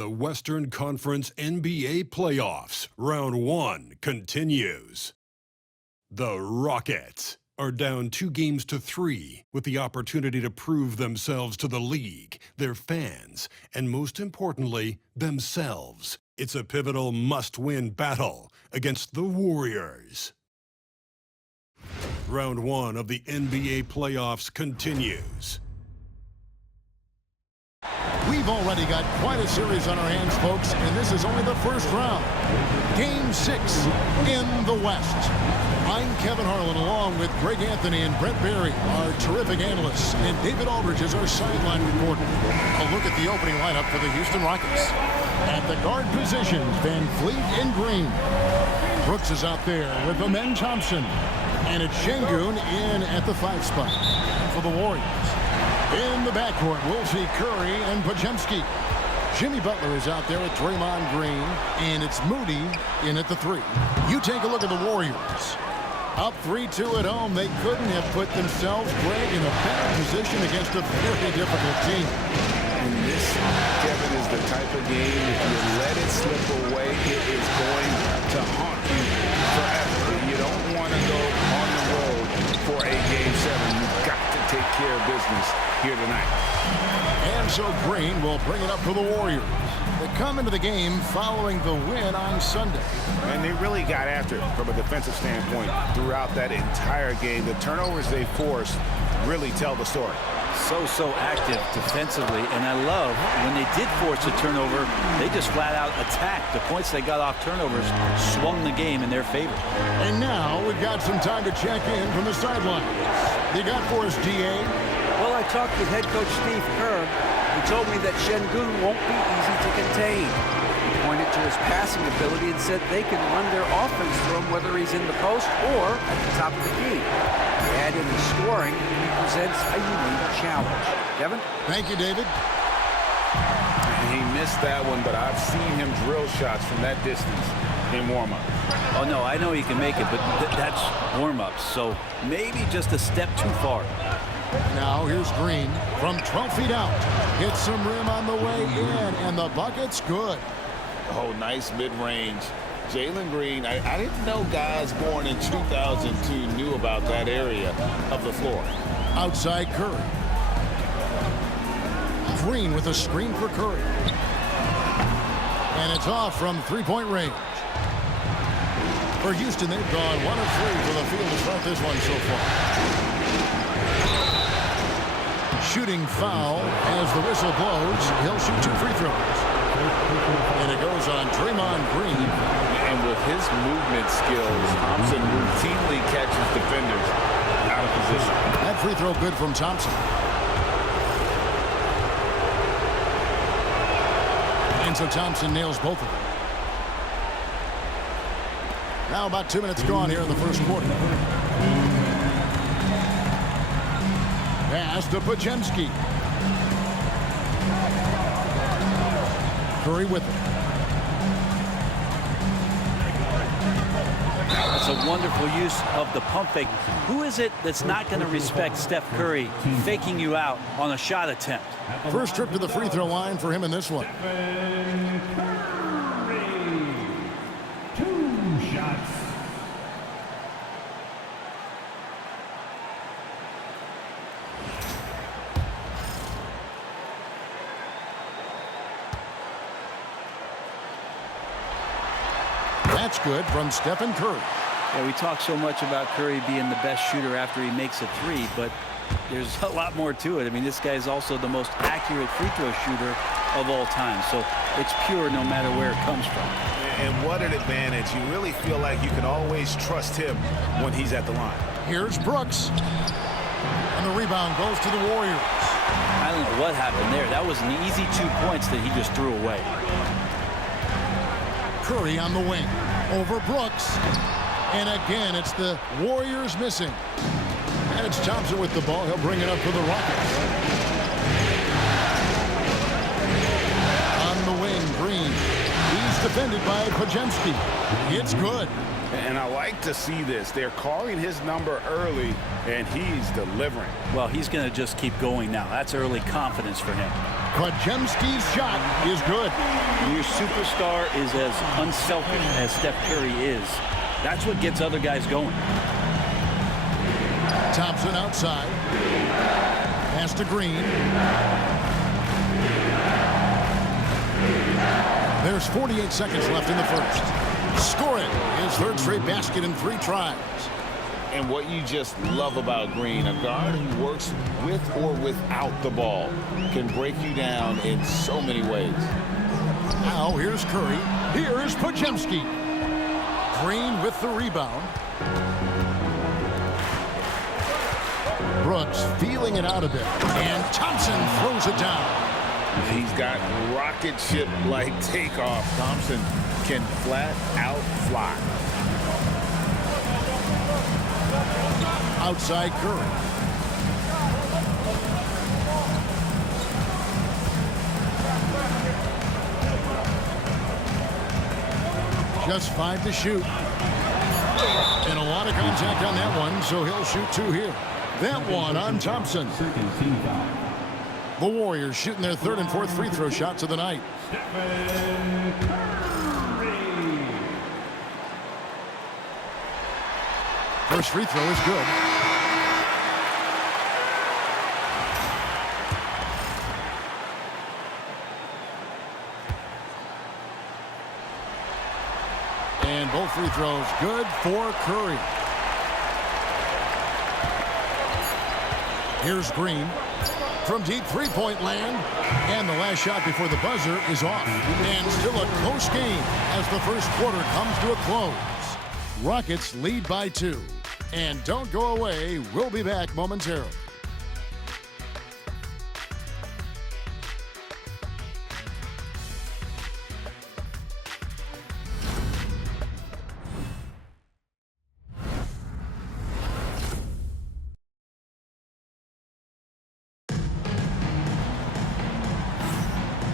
The Western Conference NBA Playoffs, Round 1 continues. The Rockets are down 2-3 with the opportunity to prove themselves to the league, their fans, and most importantly, themselves. It's a pivotal must-win battle against the Warriors. Round 1 of the NBA Playoffs continues. We've already got quite a series on our hands, folks, and this is only the first round. Game 6 in the West. I'm Kevin Harlan, along with Greg Anthony and Brent Barry, our terrific analysts, and David Aldridge is our sideline reporter. A look at the opening lineup for the Houston Rockets. At the guard positions, Van Fleet and Green. Brooks is out there with Amen Thompson. And it's Şengün in at the 5 spot for the Warriors. In the backcourt, we'll see Curry and Podziemski. Jimmy Butler is out there with Draymond Green, and it's Moody in at the 3. You take a look at the Warriors. Up 3-2 at home, they couldn't have put themselves, Greg, in a better position against a very difficult team. And this, Kevin, is the type of game, if you let it slip away, it is going to haunt you forever. You don't want to go on the road for a Game 7. You've got to take care of business here tonight. And so Green will bring it up for the Warriors. They come into the game following the win on Sunday. And they really got after it from a defensive standpoint throughout that entire game. The turnovers they forced really tell the story. So active defensively, and I love when they did force a turnover, they just flat out attacked. The points they got off turnovers swung the game in their favor. And now we've got some time to check in from the sidelines. You got for us, DA? Well, I talked with head coach Steve Kerr. He told me that Şengün won't be easy to contain. He pointed to his passing ability and said they can run their offense through him whether he's in the post or at the top of the key. He added in scoring, he presents a unique challenge. Kevin? Thank you, David. He missed that one, but I've seen him drill shots from that distance in warm-up. Oh, no, I know he can make it, but that's warm-ups, so maybe just a step too far. Now here's Green from 12 feet out. Hits some rim on the way in, and the bucket's good. Oh, nice mid-range. Jalen Green, I didn't know guys born in 2002 knew about that area of the floor. Outside Curry. Green with a screen for Curry. And it's off from three-point range. For Houston, they've gone 1 of 3 for the field to start this one so far. Shooting foul as the whistle blows. He'll shoot 2 free throws. And it goes on Draymond Green. And with his movement skills, Thompson routinely catches defenders out of position. That free throw good from Thompson. And so Thompson nails both of them. Now about 2 minutes gone here in the first quarter. Pass to Podziemski. Curry with it. That's a wonderful use of the pump fake. Who is it that's not going to respect Steph Curry faking you out on a shot attempt? First trip to the free throw line for him in this one. That's good from Stephen Curry. Yeah, we talk so much about Curry being the best shooter after he makes a 3, but there's a lot more to it. I mean, this guy is also the most accurate free throw shooter of all time, so it's pure no matter where it comes from. And what an advantage. You really feel like you can always trust him when he's at the line. Here's Brooks. And the rebound goes to the Warriors. I don't know what happened there. That was an easy 2 points that he just threw away. Curry on the wing. Over Brooks. And again, it's the Warriors missing. And it's Thompson with the ball. He'll bring it up for the Rockets. On the wing, Green. He's defended by Podziemski. It's good. And I like to see this. They're calling his number early, and he's delivering. Well, he's going to just keep going now. That's early confidence for him. Podziemski's shot is good. When your superstar is as unselfish as Steph Curry is, that's what gets other guys going. Thompson outside. Pass to Green. There's 48 seconds left in the first. Scoring his third straight basket in 3 tries. And what you just love about Green, a guard who works with or without the ball, can break you down in so many ways. Now here's Curry. Here's Podziemski. Green with the rebound. Brooks feeling it out a bit. And Thompson throws it down. He's got rocket ship-like takeoff. Thompson can flat out fly. Outside Curry. Just 5 to shoot. And a lot of contact on that one, so he'll shoot 2 here. That one on Thompson. The Warriors shooting their 3rd and 4th free throw shots of the night. First free throw is good. And both free throws good for Curry. Here's Green from deep three-point land. And the last shot before the buzzer is off. And still a close game as the first quarter comes to a close. Rockets lead by 2. And don't go away. We'll be back momentarily.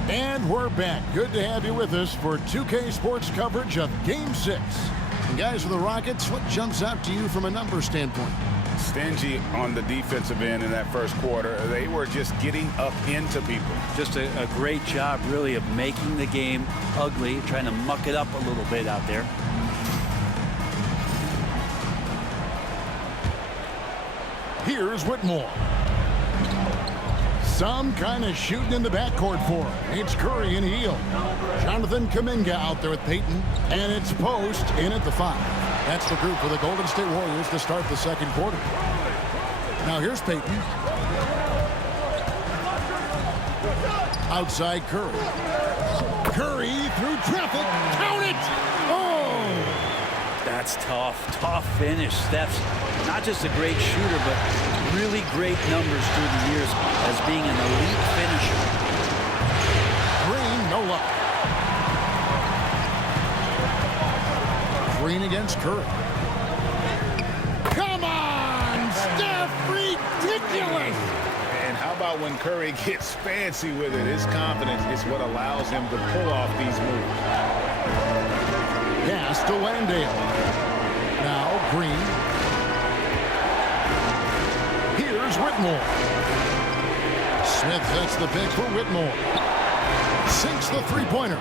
And we're back. Good to have you with us for 2K Sports coverage of Game 6. And guys, for the Rockets, what jumps out to you from a number standpoint? Stingy on the defensive end in that first quarter. They were just getting up into people. Just a great job, really, of making the game ugly, trying to muck it up a little bit out there. Here's Whitmore. Some kind of shooting in the backcourt for him. It's Curry and Heel. Jonathan Kuminga out there with Payton. And it's Post in at the 5. That's the group for the Golden State Warriors to start the second quarter. Now here's Payton. Outside Curry. Curry through traffic. Count it! Oh! That's tough. Tough finish. Steph's not just a great shooter, but really great numbers through the years as being an elite finisher. Green, no luck. Green against Curry. Come on, Steph, ridiculous! And how about when Curry gets fancy with it? His confidence is what allows him to pull off these moves. Pass to Landale. Now Green. Here's Whitmore. Smith sets the pick for Whitmore. Sinks the three-pointer.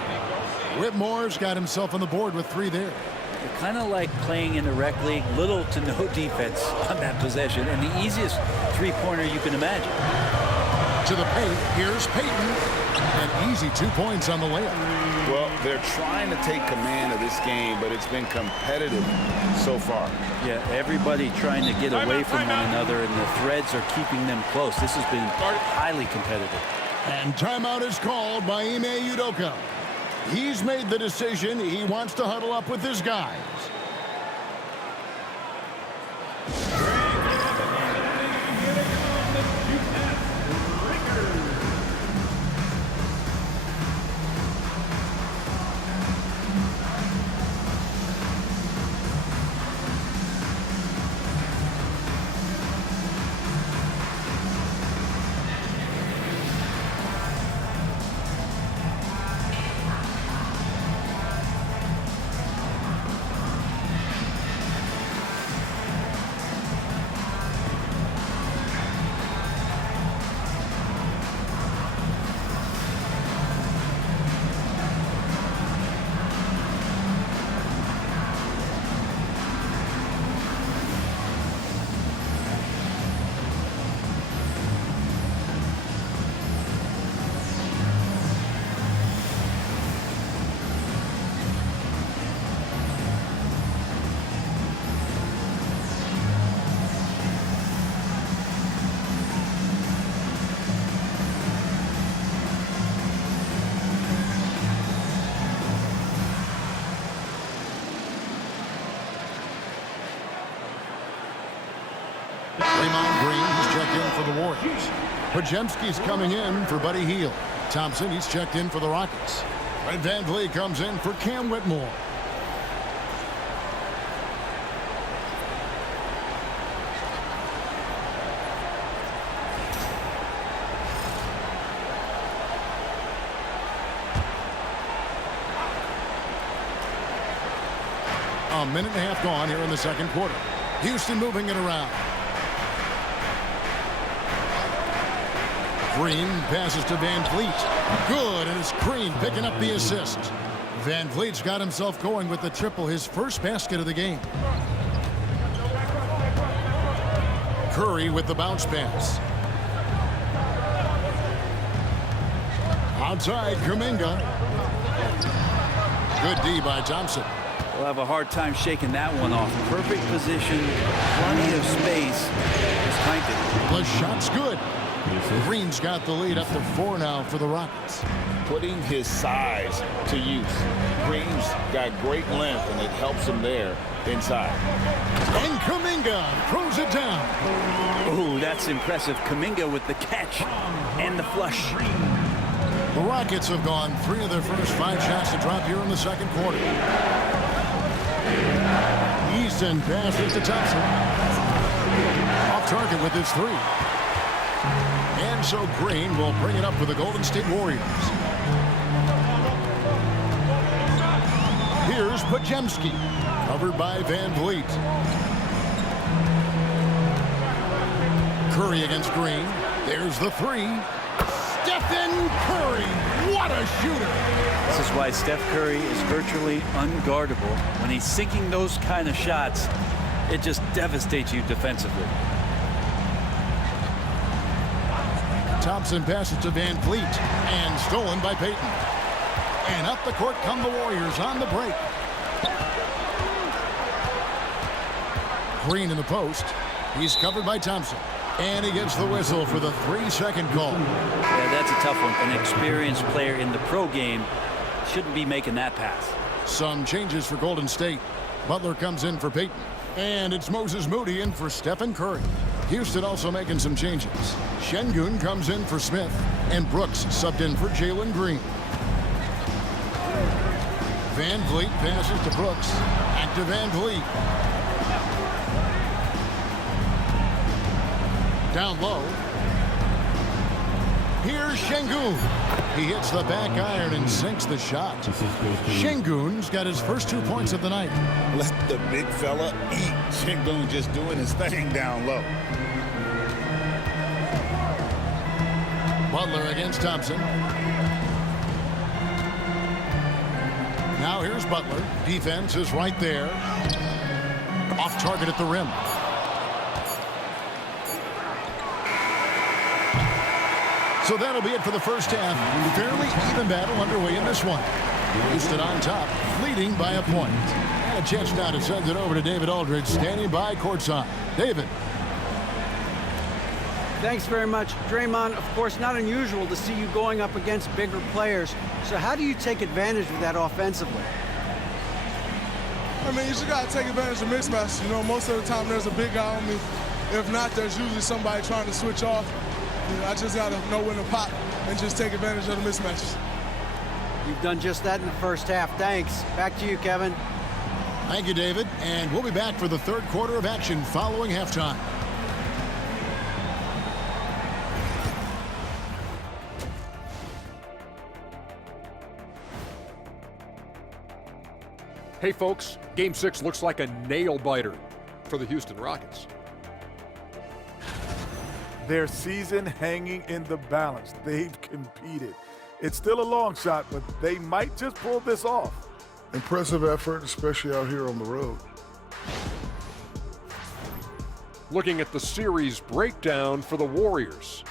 Whitmore's got himself on the board with 3 there. They're kind of like playing in the rec league, little to no defense on that possession, and the easiest three-pointer you can imagine. To the paint, here's Payton. An easy 2 points on the layup. Well, they're trying to take command of this game, but it's been competitive so far. Yeah, everybody trying to get away from one another, and the threads are keeping them close. This has been highly competitive. And timeout is called by Ime Udoka. He's made the decision. He wants to huddle up with his guys. checked in for the Warriors. Podziemski's coming in for Buddy Hield. Thompson, he's checked in for the Rockets. Fred VanVleet comes in for Cam Whitmore. A minute and a half gone here in the second quarter. Houston moving it around. Green passes to VanVleet. Good, and it's Green picking up the assist. VanVleet's got himself going with the triple, his first basket of the game. Curry with the bounce pass. Outside, Kuminga. Good D by Thompson. We'll have a hard time shaking that one off. Perfect position, plenty of space. Just timed it. The shot's good. Green's got the lead up to 4 now for the Rockets. Putting his size to use. Green's got great length, and it helps him there inside. And Kuminga throws it down. Oh, that's impressive. Kuminga with the catch and the flush. The Rockets have gone 3 of their first 5 shots to drop here in the second quarter. Easton passes to Thompson. Off target with his 3. And so Green will bring it up for the Golden State Warriors. Here's Podziemski, covered by VanVleet. Curry against Green. There's the 3. Stephen Curry, what a shooter! This is why Steph Curry is virtually unguardable. When he's sinking those kind of shots, it just devastates you defensively. Thompson passes to VanVleet, and stolen by Payton. And up the court come the Warriors on the break. Green in the post. He's covered by Thompson. And he gets the whistle for the 3-second call. Yeah, that's a tough one. An experienced player in the pro game shouldn't be making that pass. Some changes for Golden State. Butler comes in for Payton. And it's Moses Moody in for Stephen Curry. Houston also making some changes. Şengün comes in for Smith. And Brooks subbed in for Jalen Green. VanVleet passes to Brooks. Back to VanVleet. Down low. Here's Şengün. He hits the back iron and sinks the shot. Şengün's got his first 2 points of the night. Let the big fella eat. Şengün just doing his thing down low. Butler against Thompson. Now here's Butler. Defense is right there. Off target at the rim. So that'll be it for the first half. Fairly even battle underway in this one. Houston on top, leading by a point. And a chance now to send it over to David Aldridge, standing by courtside. David. Thanks very much. Draymond, of course, not unusual to see you going up against bigger players. So how do you take advantage of that offensively? I mean, you just got to take advantage of mismatches. You know, most of the time there's a big guy on me. If not, there's usually somebody trying to switch off. You know, I just got to know when to pop and just take advantage of the mismatches. You've done just that in the first half. Thanks. Back to you, Kevin. Thank you, David. And we'll be back for the third quarter of action following halftime. Hey folks, Game 6 looks like a nail-biter for the Houston Rockets. Their season hanging in the balance. They've competed. It's still a long shot, but they might just pull this off. Impressive effort, especially out here on the road. Looking at the series breakdown for the Warriors.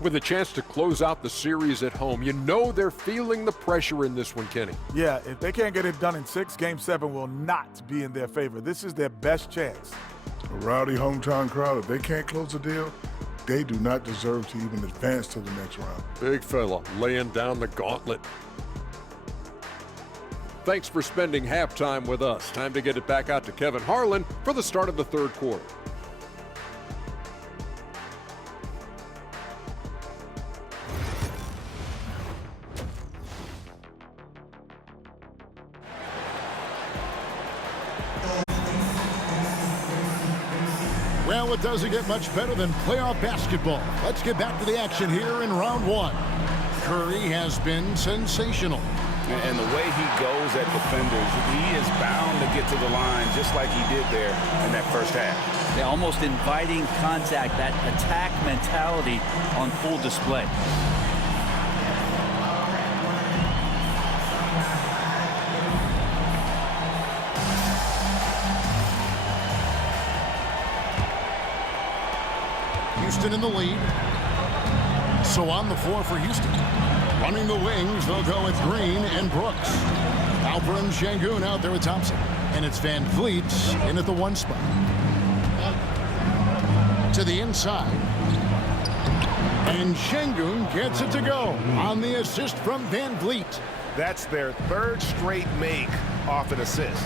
With a chance to close out the series at home, you know they're feeling the pressure in this one, Kenny. Yeah, if they can't get it done in 6, Game 7 will not be in their favor. This is their best chance. A rowdy hometown crowd, if they can't close the deal, they do not deserve to even advance to the next round. Big fella laying down the gauntlet. Thanks for spending halftime with us. Time to get it back out to Kevin Harlan for the start of the third quarter. Well, it doesn't get much better than playoff basketball. Let's get back to the action here in round one. Curry has been sensational. And the way he goes at defenders, he is bound to get to the line just like he did there in that first half. They're almost inviting contact, that attack mentality on full display. Houston in the lead. So on the floor for Houston. Running the wings, they'll go with Green and Brooks. Alperen Sengun out there with Thompson. And it's Van Vliet in at the 1 spot. To the inside. And Sengun gets it to go on the assist from Van Vliet. That's their 3rd straight make off an assist.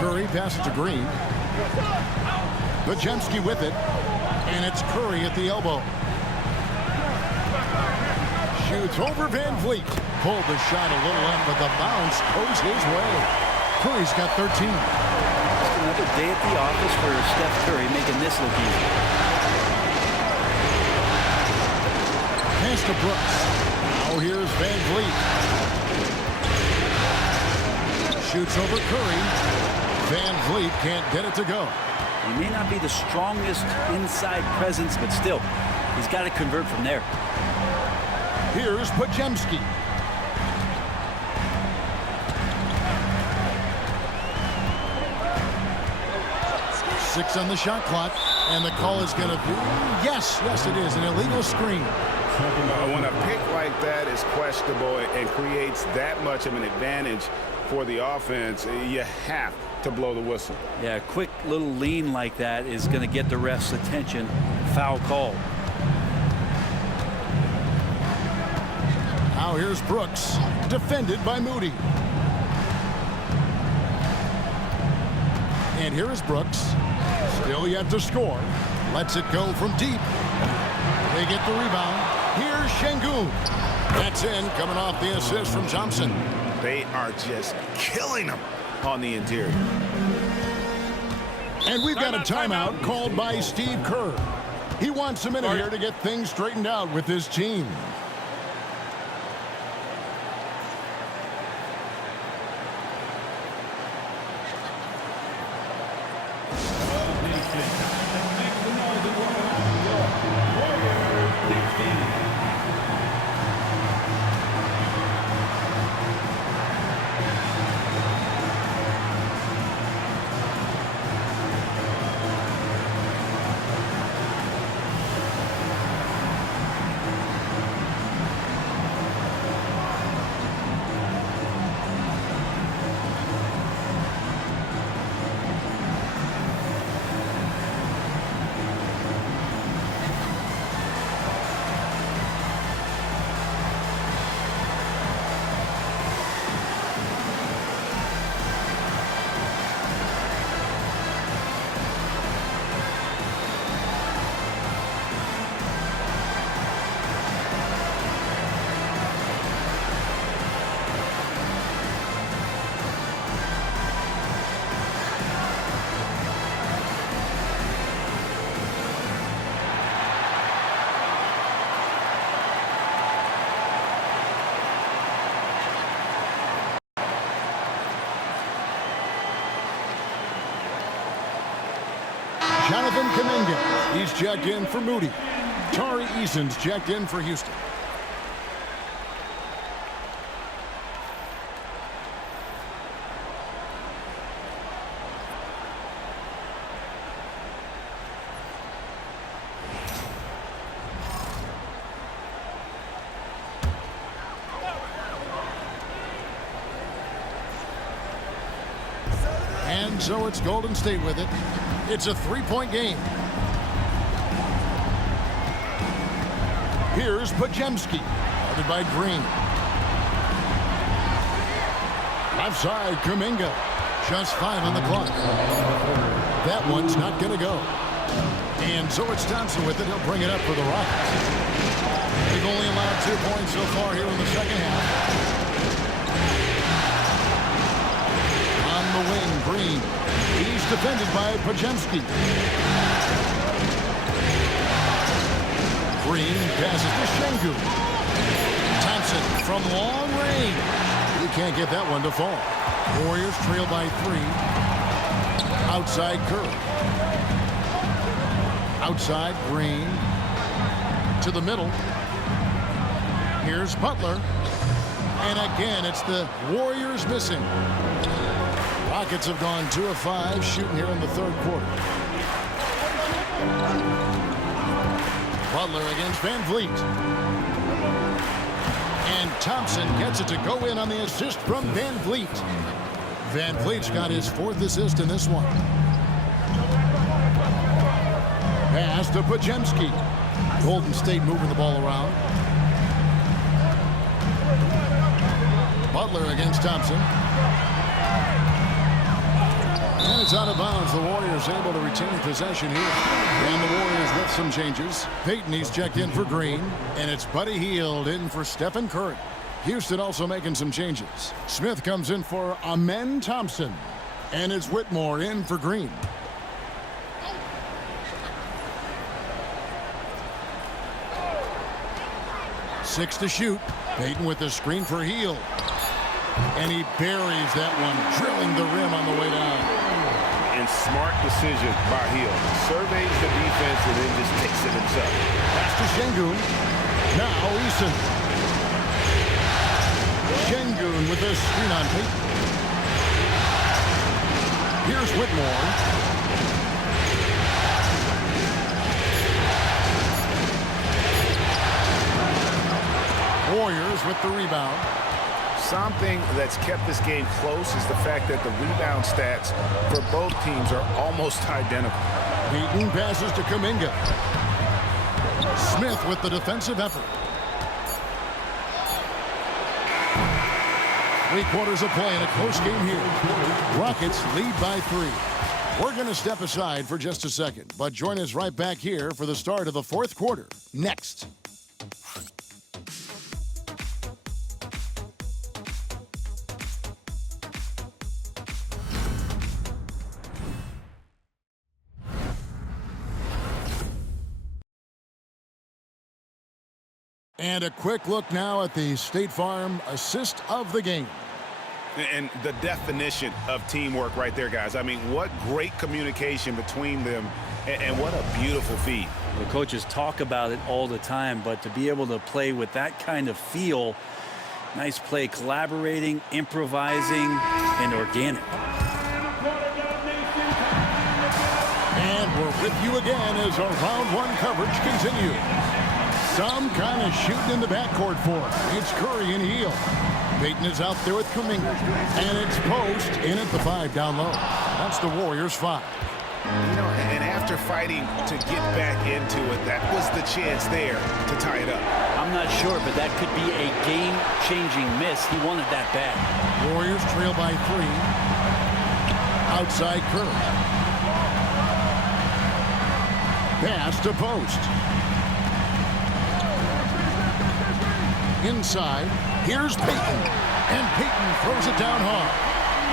Curry passes to Green. Podziemski with it. And it's Curry at the elbow. Shoots over Van Vliet. Pulled the shot a little up, but the bounce goes his way. Curry's got 13. Just another day at the office for Steph Curry, making this look easy. Pass to Brooks. Now here's Van Vliet. Shoots over Curry. Van Vliet can't get it to go. He may not be the strongest inside presence, but still, he's got to convert from there. Here's Podziemski. Six on the shot clock, and the call is going to be, yes, it is, an illegal screen. When a pick like that is questionable and creates that much of an advantage for the offense, you have to blow the whistle. Yeah, a quick little lean like that is going to get the ref's attention. Foul call. Now here's Brooks, defended by Moody. And here is Brooks, still yet to score. Lets it go from deep. They get the rebound. Here's Sengun. That's in, coming off the assist from Thompson. They are just killing them on the interior. And we've got a timeout called by Steve Kerr. He wants a minute here to get things straightened out with his team. Jonathan Kuminga, he's checked in for Moody. Tari Eason's checked in for Houston. And so it's Golden State with it. It's a three-point game. Here's Podziemski, guarded by Green. Left side, Kuminga. Just 5 on the clock. That one's not going to go. And so it's Thompson with it. He'll bring it up for the Rockets. They've only allowed 2 points so far here in the second half. On the wing, Green. He's It's defended by Podziemski. Green passes to Şengün. Thompson from long range. He can't get that one to fall. Warriors trail by 3. Outside Kerr. Outside Green. To the middle. Here's Butler. And again, it's the Warriors missing. Rockets have gone 2 of 5 shooting here in the third quarter. Butler against Van Vliet. And Thompson gets it to go in on the assist from Van Vliet. Van Vliet's got his 4th assist in this one. Pass to Podziemski. Golden State moving the ball around. Butler against Thompson. And it's out of bounds. The Warriors able to retain possession here. And the Warriors with some changes. Payton, he's checked in for Green. And it's Buddy Hield in for Stephen Curry. Houston also making some changes. Smith comes in for Amen Thompson. And it's Whitmore in for Green. Six to shoot. Payton with the screen for Hield. And he buries that one, drilling the rim on the way down. And smart decision by Hield. Surveys the defense and then just takes it himself. Pass to Şengün. Now Eason. Şengün with a screen on Payton. Here's Whitmore. Warriors with the rebound. Something that's kept this game close is the fact that the rebound stats for both teams are almost identical. Payton passes to Kuminga. Smith with the defensive effort. 3 quarters of play in a close game here. Rockets lead by 3. We're going to step aside for just a second, but join us right back here for the start of the 4th quarter. Next. And a quick look now at the State Farm assist of the game. And the definition of teamwork right there, guys. I mean, what great communication between them, and what a beautiful feed. The coaches talk about it all the time, but to be able to play with that kind of feel, nice play, collaborating, improvising, and organic. And we're with you again as our round 1 coverage continues. Some kind of shooting in the backcourt for him. It's Curry and Hield. Payton is out there with Kuminga. And it's Post in at the 5 down low. That's the Warriors 5. You know, and after fighting to get back into it, that was the chance there to tie it up. I'm not sure, but that could be a game-changing miss. He wanted that bad. Warriors trail by 3. Outside Curry. Pass to Post. Inside, here's Payton, and Payton throws it down hard.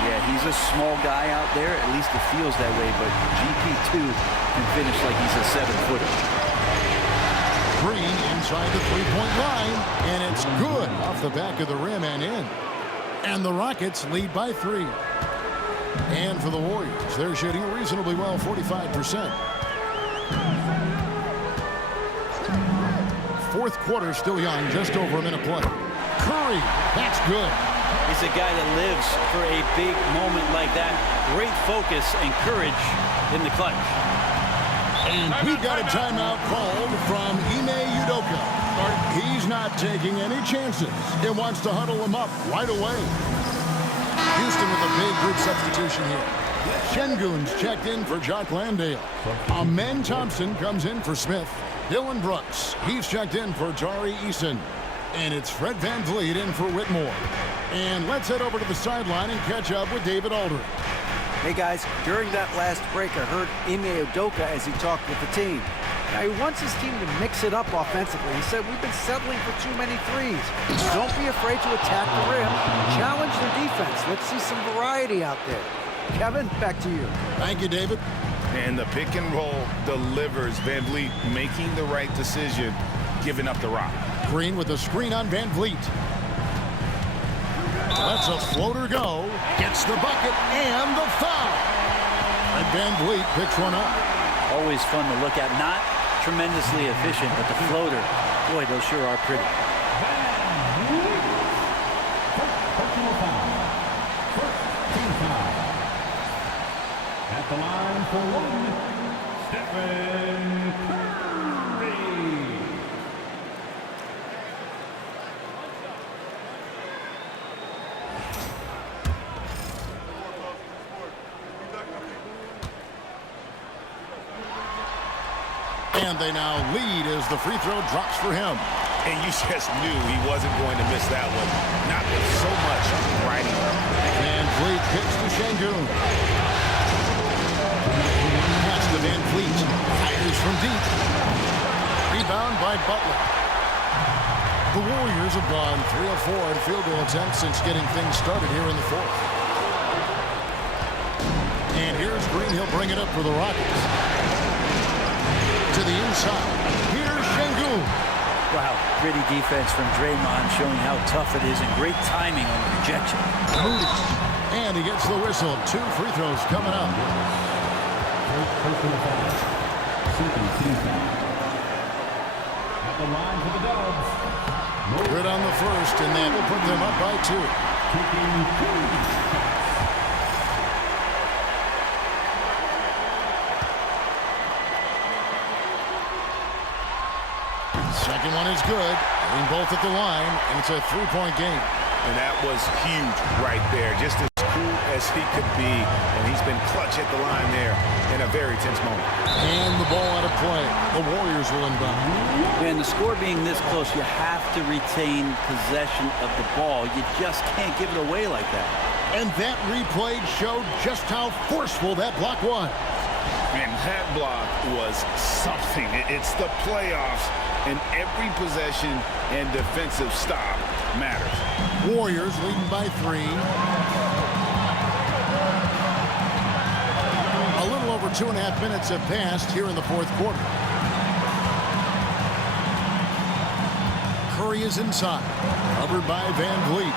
Yeah, he's a small guy out there. At least it feels that way, but GP2 can finish like he's a 7-footer. Green inside the 3-point line, and it's good off the back of the rim and in. And the Rockets lead by 3. And for the Warriors, they're shooting reasonably well, 45%. 4th quarter still young, just over a minute play. Curry, that's good. He's a guy that lives for a big moment like that. Great focus and courage in the clutch. And we've got a timeout called from Ime Udoka. He's not taking any chances. He wants to huddle him up right away. Houston with a big group substitution here. Şengün's checked in for Jock Landale. Amen Thompson comes in for Smith. Dylan Brooks, he's checked in for Tari Eason. And it's Fred Van Vliet in for Whitmore. And let's head over to the sideline and catch up with David Aldridge. Hey guys, during that last break, I heard Ime Udoka as he talked with the team. Now, he wants his team to mix it up offensively. He said, we've been settling for too many threes. Don't be afraid to attack the rim. Challenge the defense. Let's see some variety out there. Kevin, back to you. Thank you, David. And the pick and roll delivers. Van Vliet making the right decision, giving up the rock. Green with a screen on Van Vliet. Lets a floater go. Gets the bucket and the foul. And Van Vliet picks one up. Always fun to look at. Not tremendously efficient, but the floater, boy, those sure are pretty. At the line for one, Stephen Curry. And they now lead as the free throw drops for him. And you just knew he wasn't going to miss that one. Not with so much riding. Van Vliet kicks to Şengün. Pass to Van Vliet. Fires from deep. Rebound by Butler. The Warriors have gone 3 of 4 in field goal attempts since getting things started here in the fourth. And here's Green. He'll bring it up for the Rockets. To the inside. Here's Şengün. Wow, gritty defense from Draymond, showing how tough it is, and great timing on the rejection. Moody. And he gets the whistle. 2 free throws coming up. At the line for the Dubs. Good on the first, and that will put them up by 2. Second one is good. Hitting both at the line, and it's a 3-point game. And that was huge right there. Just as cool as he could be. And he's been clutch at the line there in a very tense moment. And the ball out of play. The Warriors will inbound. And the score being this close, you have to retain possession of the ball. You just can't give it away like that. And that replay showed just how forceful that block was. And that block was something. It's the playoffs, and every possession and defensive stop matters. Warriors leading by 3. A little over 2.5 minutes have passed here in the fourth quarter. Curry is inside, covered by Van Vliet.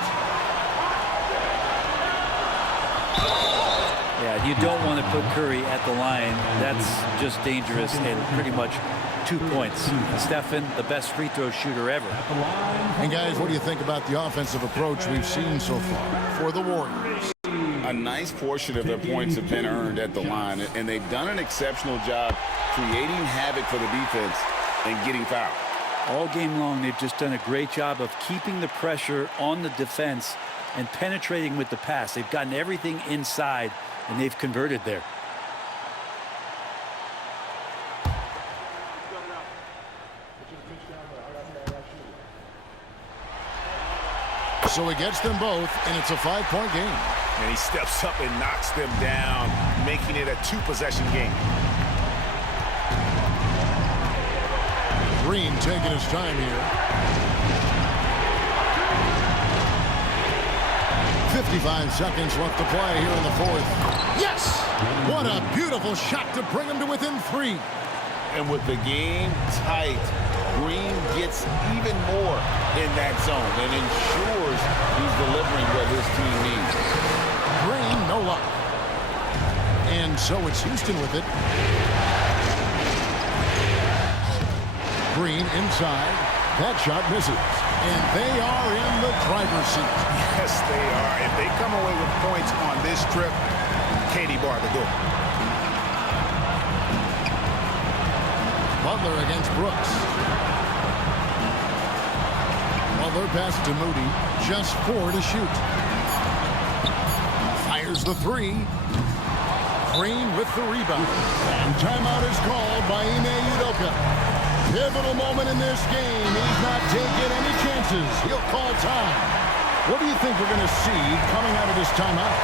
Yeah, you don't want to put Curry at the line. That's just dangerous and pretty much 2 points. Stephen, the best free throw shooter ever. And guys, what do you think about the offensive approach we've seen so far for the Warriors? A nice portion of their points have been earned at the line, and they've done an exceptional job creating havoc for the defense and getting fouled. All game long, they've just done a great job of keeping the pressure on the defense and penetrating with the pass. They've gotten everything inside, and they've converted there. So he gets them both, and it's a 5-point game. And he steps up and knocks them down, making it a 2-possession game. Green taking his time here. 55 seconds left to play here in the fourth. Yes! What a beautiful shot to bring him to within 3. And with the game tight, Green gets even more in that zone and ensures he's delivering what his team needs. Green, no luck. And so it's Houston with it. Green inside. That shot misses. And they are in the driver's seat. Yes, they are. If they come away with points on this trip, Katie barred the door. Butler against Brooks. Butler passes to Moody. Just 4 to shoot. Fires the 3. Green with the rebound. And timeout is called by Ime Udoka. Pivotal moment in this game. He's not taking any chances. He'll call time. What do you think we're going to see coming out of this timeout?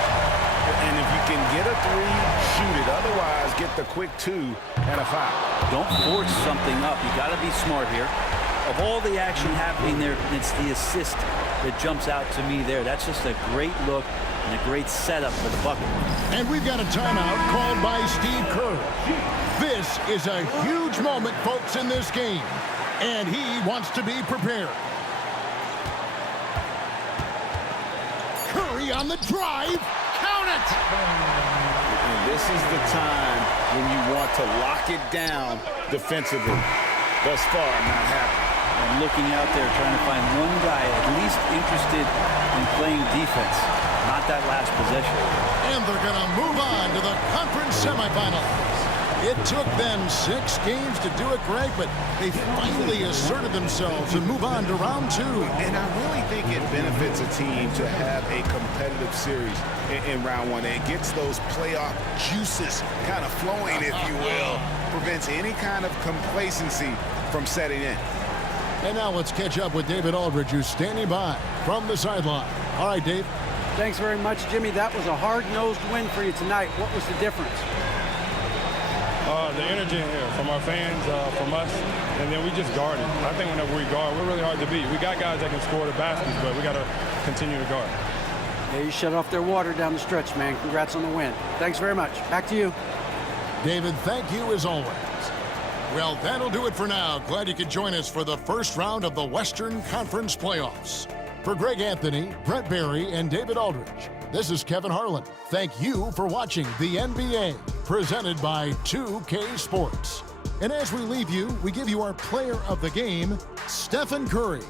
And if you can get a 3, shoot it. Otherwise, get the quick 2 and a foul. Don't force something up. You got to be smart here. of all the action happening there, it's the assist that jumps out to me there. That's just a great look and a great setup for the bucket. And we've got a timeout called by Steve Kerr. This is a huge moment, folks, in this game. And he wants to be prepared. Curry on the drive. Count it! And this is the time when you want to lock it down defensively. Thus far, not happening. And looking out there, trying to find one guy at least interested in playing defense. Not that last possession. And they're going to move on to the conference semifinals. It took them 6 games to do it, Greg, but they finally asserted themselves and move on to round 2. And I really think it benefits a team to have a competitive series in round 1. It gets those playoff juices kind of flowing, if you will. Prevents any kind of complacency from setting in. And now let's catch up with David Aldridge, who's standing by from the sideline. All right, Dave. Thanks very much, Jimmy. That was a hard-nosed win for you tonight. What was the difference? The energy in here from our fans, from us, and then we just guarded. I think whenever we guard, we're really hard to beat. We got guys that can score the baskets, but we got to continue to guard. Yeah, you shut off their water down the stretch, man. Congrats on the win. Thanks very much. Back to you. David, thank you as always. Well, that'll do it for now. Glad you could join us for the first round of the Western Conference Playoffs. For Greg Anthony, Brent Barry, and David Aldridge, this is Kevin Harlan. Thank you for watching the NBA, presented by 2K Sports. And as we leave you, we give you our player of the game, Stephen Curry.